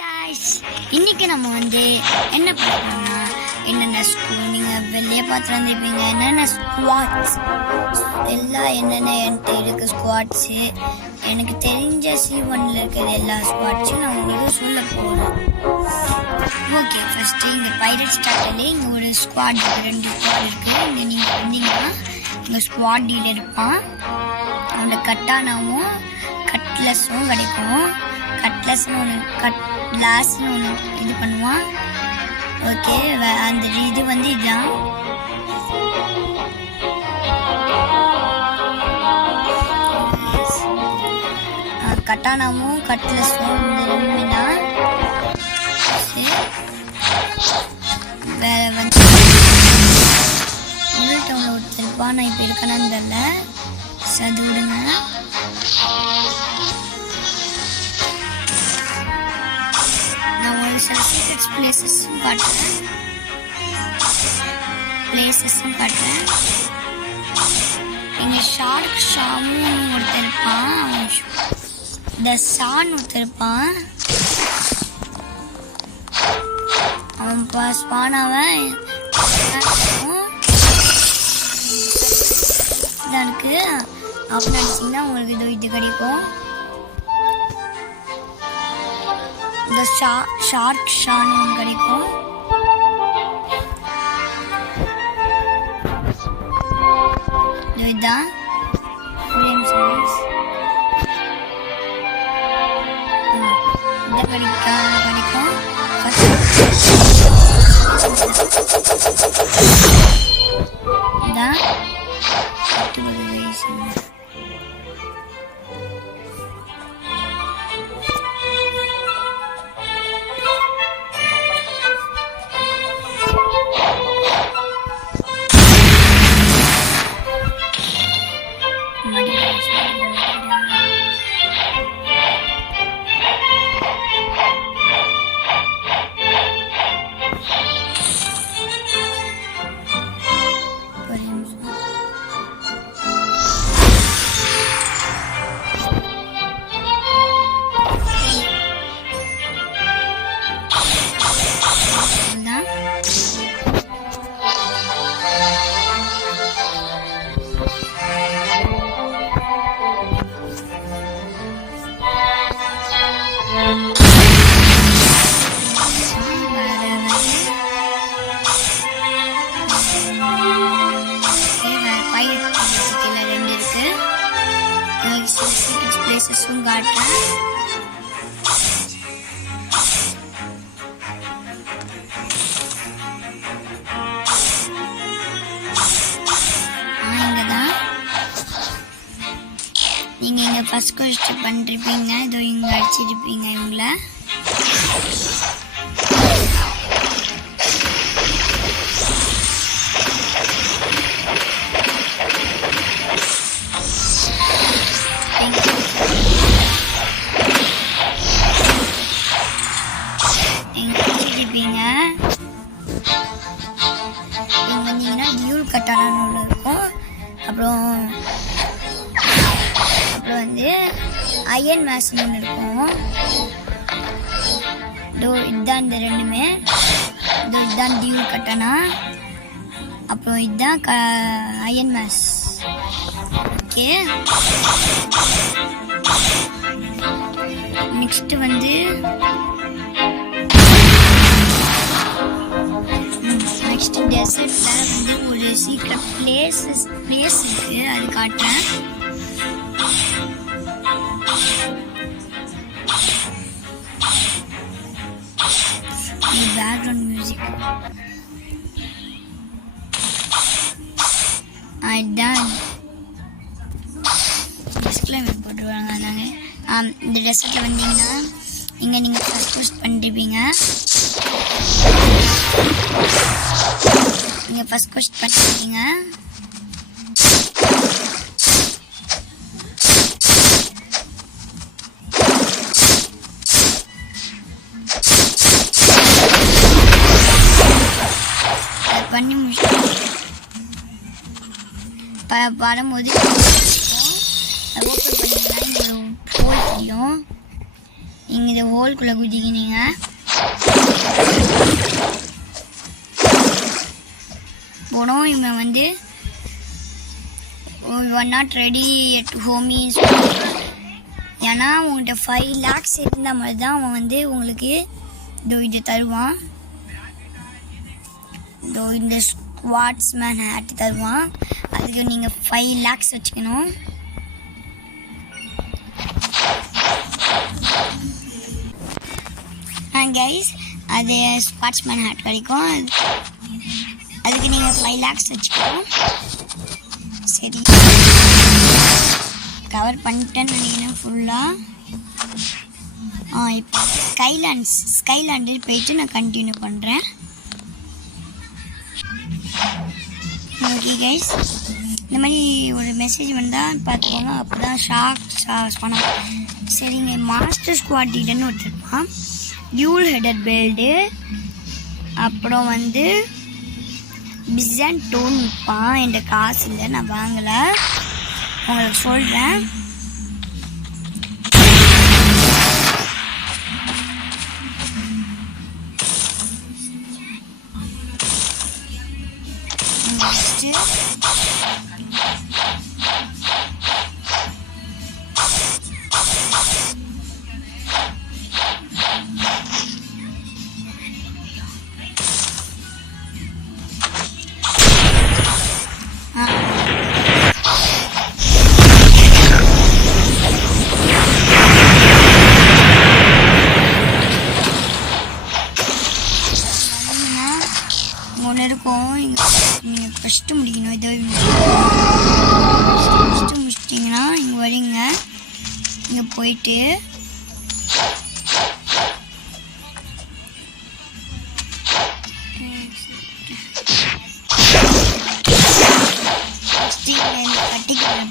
Guys இன்னைக்கு நம்ம வந்து என்ன பார்க்கறோம்னா என்னென்ன நீங்க வெளிய பார்த்து வந்திருப்பீங்க என்னென்ன ஸ்குவாட்ஸ் எல்லாம் என்னென்ன என்கிட்ட இருக்கு ஸ்குவாட்ஸ் எனக்கு தெரிஞ்ச C1ல இருக்கிற எல்லா ஸ்குவாட்ஸும் நான் உங்களுக்கு சொல்ல போறேன். ஓகே, ஃபர்ஸ்ட் இங்க பைரட் ஸ்டார்ட்ல இங்க ஒரு ஸ்குவாட் இருக்கு, 2 ஸ்குவாட் இருக்கு. இங்க நீங்க வந்தீங்கன்னா இங்க ஸ்குவாட் லீடர் இருப்பான். அவனோட கட்டானாவும் கட்லஸும் கிடைக்கும். கட்லஸ்னு ஒன்று கிளாஸ்னு ஒன்று இது பண்ணுவான். ஓகே, அந்த இது வந்து இதுதான். கட்டானாவும் கட்லஸும் தான். வேற வந்து புல்லட் அவனை ஒருத்தருப்பா, நான் இப்போ இருக்கணும்னு தெரியல, சது விடுங்க. நான் ஒரு சில சீக்ரெட்ஸ் பிளேசஸும் காட்டுறேன். எங்க ஷார்க் ஷாமுன்னு ஒருத்தர் இருப்பான், த ஷான் ஒருத்தர் இருப்பான். அவன் ஸ்பானாவன் இருக்கு அப்படின்னு நினச்சிங்கன்னா உங்களுக்கு இது கிடைக்கும். இந்த ஷார்க் ஷான் ஒன்று கிடைக்கும். இதுதான் கிடைக்கும். இதான் பிளேசஸும் காட்டுறேன். இங்கதான் நீங்க இங்க ஃபர்ஸ்ட் கொஸ்டின் பண்ணிருப்பீங்க. இதோ இங்க அடிச்சிருப்பீங்க இவங்கள. அப்புறம் வந்து அயன் மேஸ்னு ஒன்று இருக்கும். இதுதான் இந்த ரெண்டுமே. இதுதான் டியூல் கட்டானா. அப்புறம் இதுதான் அயன் மேஸ். ஓகே, நெக்ஸ்ட் வந்து நெக்ஸ்ட் டெசர்ட்ல வந்து ஒரு சீக்ரெட் பிளேஸ் இருக்கு, அது காட்டுறேன். பேக்ரவுண்ட் மியூசிக் இதுதான் டிஸ்க்ளைமர் போட்டுருவாங்க. நாங்கள் இந்த டெசர்ட்ல வந்தீங்கன்னா இங்கே நீங்கள் ஃபர்ஸ்ட் போஸ்ட் பண்ணிருப்பீங்க. நீங்கள் ஃபர்ஸ்ட் கொஸ்ட் பண்ணிருக்கீங்க. பண்ணி முடிச்சு வரும்போது ஓப்பன் பண்ணிங்கன்னா இங்கே போய் தெரியும். நீங்கள் இந்த ஹோல்குள்ளே குதிக்கினீங்க. போனோம். இவன் வந்து நாட் ரெடி அட் ஹோமி. ஏன்னா உங்கள்கிட்ட 5 lakhs இருந்தால் மாதிரி தான் அவன் வந்து உங்களுக்கு இதை தருவான். இந்த ஸ்குவாட்ஸ்மேன் ஹேட் தருவான். அதுக்கு நீங்கள் 5 lakhs வச்சுக்கணும். கைஸ், அது ஸ்குவாட்ஸ்மேன் ஹேட் கிடைக்கும். அதுக்கு நீங்கள் 5 lakhs வச்சுக்கணும். சரி, கவர் பண்ணிட்டேன்னு நினைக்கிறேன் ஃபுல்லாக. இப்போ ஸ்கைலாண்டில் போயிட்டு நான் கண்டினியூ பண்ணுறேன். ஓகே கைஸ், இந்த மாதிரி ஒரு மெசேஜ் வந்தால் பார்த்துக்கோங்க. அப்போ தான் ஷாக் பண்ண. சரிங்க, மாஸ்டர் ஸ்குவாட்டின்னு ஒருத்தருப்பான். டியூல் ஹெடர் பெல்டு, அப்புறம் வந்து பிசன் டோன் விற்பான். என்கிட்ட காசு இல்லை, நான் வாங்கலை. உங்களுக்கு சொல்கிறேன். நீங்கள் ஃபஸ்ட்டு முடிக்கணும். இதை ஃபஸ்ட்டு முடிச்சிட்டிங்கன்னா இங்கே வரீங்க. இங்கே போயிட்டு கட்டிக்கிட்டு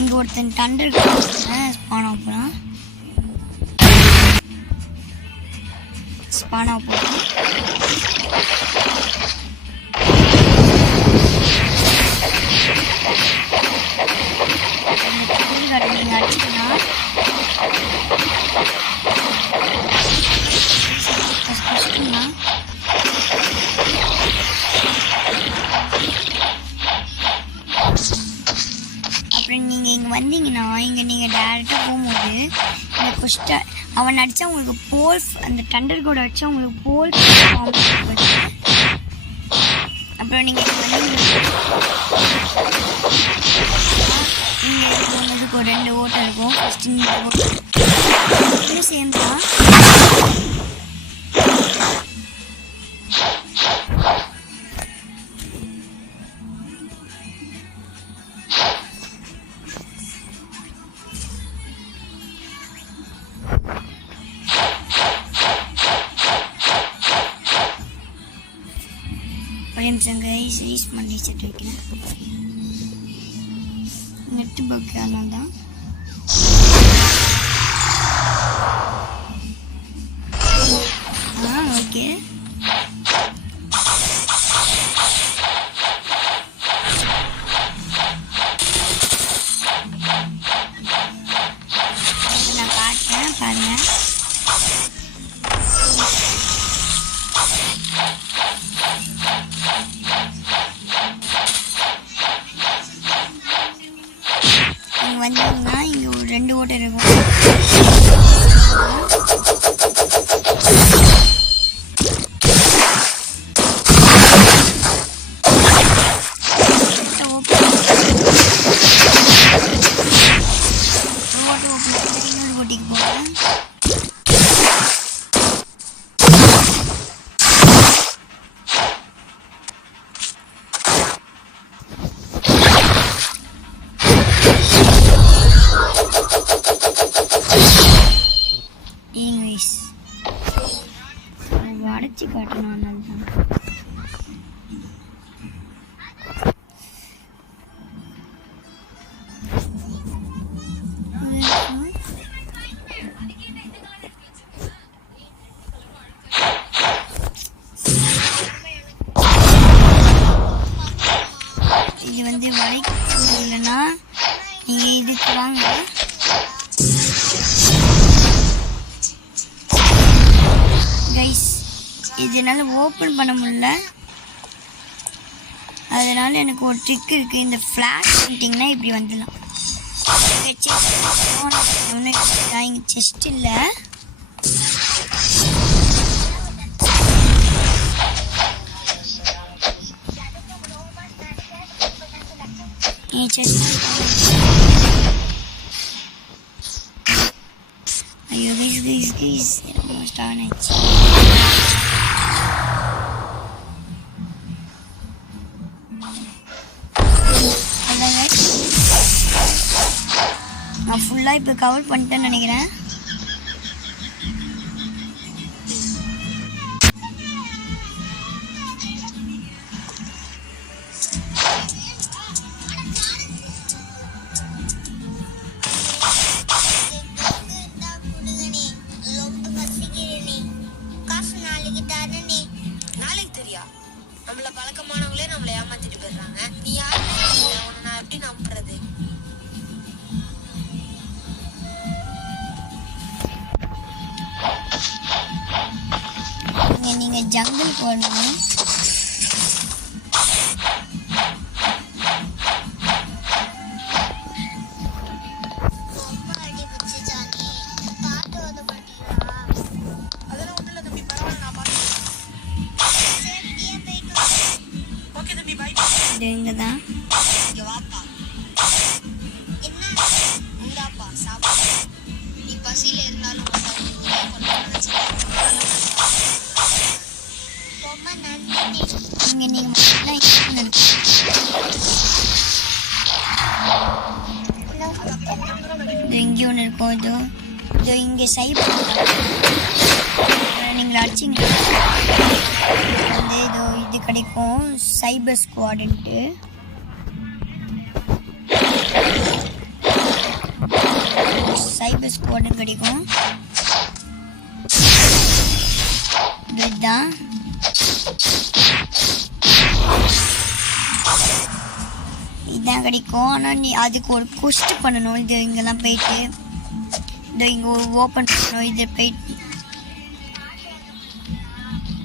இங்கே ஒருத்தன் டண்டர் ஸ்பானா போகிறோம். நீங்கள் அடிச்சுன்னா கஷ்டம்னா அப்புறம் நீங்கள் இங்கே வந்தீங்கன்னா இங்கே நீங்கள் டேரெக்டாக போகும்போது எனக்கு ஃபஸ்ட்டு அவன் அடித்தா உங்களுக்கு போல், அந்த டண்டர் கூட வச்சா உங்களுக்கு போல். அப்புறம் நீங்கள் இங்கே உங்களுக்கு ஒரு 2 ஓட்டம் இருக்கும். ஃபஸ்ட்டு இந்த ஓட்டம் சேம் தான். கைஸ், ரீஸ் பண்ணி வச்சுட்டு வைக்கிறேன். நெட்டு பக் அதனால தான். ஓகே, நான் காட்டுறேன் பாருங்க. வந்தீங்கன்னா இங்கே ஒரு 2 ஓட்டை இருக்கும். உடச்சி காட்டணும். அதனால தான் இது வந்து வளைக்க இல்லைன்னா நீங்கள் இதுக்கு வாங்க. கைஸ் இதனால ஓப்பன் பண்ண முடியல, அதனால எனக்கு ஒரு ட்ரிக் இருக்கு. இந்த ஃப்ளாஷ் பண்ணிட்டீங்கன்னா இப்படி வந்துடலாம். இங்கே செஸ்ட் இல்லை, ஐயோ கைஸ் ஸ்டார்ட் ஆயிடுச்சு. நான் ஃபுல்லாக இப்போ கவர் பண்ணிட்டேன்னு நினைக்கிறேன். நம்மள பழக்கமானவங்களே நம்மளை ஏமாத்திட்டு போயிடுறாங்க. நீ யாருமே உன்னை நான் எப்படி நம்புறது? நீங்க ஜங்கிள் போடணும். இங்க தான் நீ பசியில இருந்தாலும் இங்கே ஒன்று இருக்கும். இதோ இங்கே சைபர் நீங்கள் அடிச்சிங்க வந்து இதோ இது கிடைக்கும். சைபர் ஸ்குவாடுன்ட்டு சைபர் ஸ்குவாடுன்னு கிடைக்கும். இதுதான் இதுதான் கிடைக்கும். ஆனால் நீ அதுக்கு ஒரு குஸ்ட் பண்ணணும். இது இங்கெல்லாம் போயிட்டு இதோ இங்கே ஓப்பன் பண்ணணும். இது போயிட்டு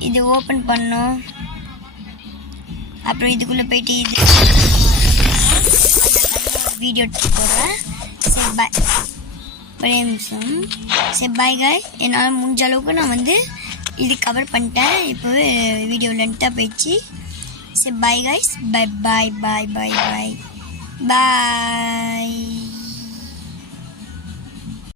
இது ஓப்பன் பண்ணணும். அப்புறம் இதுக்குள்ளே போயிட்டு இது வீடியோ போடுறேன். சரி பாய், ஒரே நிமிஷம். சரி பாய் காய், என்னால் முடிஞ்ச அளவுக்கு நான் வந்து இது கவர் பண்ணிட்டேன். இப்போவே வீடியோ லென்த்தாக போயிடுச்சு. சரி பாய் காய்ஸ், பாய் பாய் பாய் பாய் பாய் பாய்.